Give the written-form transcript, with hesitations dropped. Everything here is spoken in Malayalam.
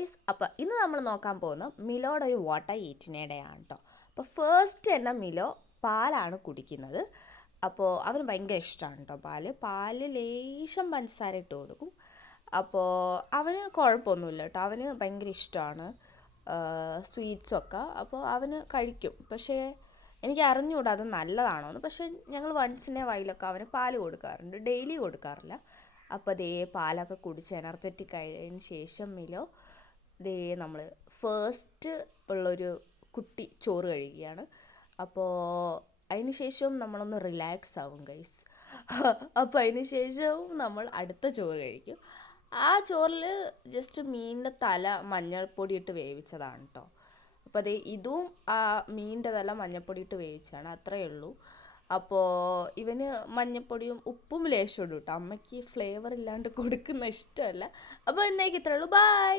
ഗൈസ്, അപ്പോൾ ഇന്ന് നമ്മൾ നോക്കാൻ പോകുന്ന മിലോയുടെ ഒരു വാട്ടർ ഈറ്റിനേടെയാണ് കേട്ടോ. അപ്പോൾ ഫസ്റ്റ് തന്നെ മിലോ പാലാണ് കുടിക്കുന്നത്. അപ്പോൾ അവന് ഭയങ്കര ഇഷ്ടമാണ് കേട്ടോ പാല് ലേശം പഞ്ചസാര ഇട്ട് കൊടുക്കും. അപ്പോൾ അവന് കുഴപ്പമൊന്നുമില്ല കേട്ടോ, അവന് ഭയങ്കര ഇഷ്ടമാണ് സ്വീറ്റ്സൊക്കെ. അപ്പോൾ അവന് കഴിക്കും. പക്ഷേ എനിക്ക് അറിഞ്ഞുകൂടാ അത് നല്ലതാണോ എന്ന്. പക്ഷേ ഞങ്ങൾ വൺസിനെ വൈലൊക്കെ അവന് പാല് കൊടുക്കാറുണ്ട്, ഡെയിലി കൊടുക്കാറില്ല. അപ്പോൾ ദേ പാലൊക്കെ കുടിച്ച് എനർജറ്റിക് ആയതിന് ശേഷം മിലോ ദേ നമ്മൾ ഫസ്റ്റ് ഉള്ളൊരു കുട്ടി ചോറ് കഴിക്കുകയാണ്. അപ്പോൾ അതിന് ശേഷം നമ്മളൊന്ന് റിലാക്സ് ആവും ഗൈസ്. അപ്പോൾ അതിന് ശേഷം നമ്മൾ അടുത്ത ചോറ് കഴിക്കും. ആ ചോറിൽ ജസ്റ്റ് മീനിൻ്റെ തല മഞ്ഞൾപ്പൊടി ഇട്ട് വേവിച്ചതാണ് കേട്ടോ. അപ്പോൾ അതേ ഇതും ആ മീനിൻ്റെ തല മഞ്ഞൾപ്പൊടി ഇട്ട് വേവിച്ചാണ്, അത്രയേ ഉള്ളൂ. അപ്പോൾ ഇവന് മഞ്ഞൾപ്പൊടിയും ഉപ്പും ലേശം ഇടും കേട്ടോ. അമ്മയ്ക്ക് ഫ്ലേവർ ഇല്ലാണ്ട് കൊടുക്കുന്ന ഇഷ്ടമല്ല. അപ്പോൾ ഇന്നേക്ക് ഇത്രയേ ഉള്ളൂ. ബൈ.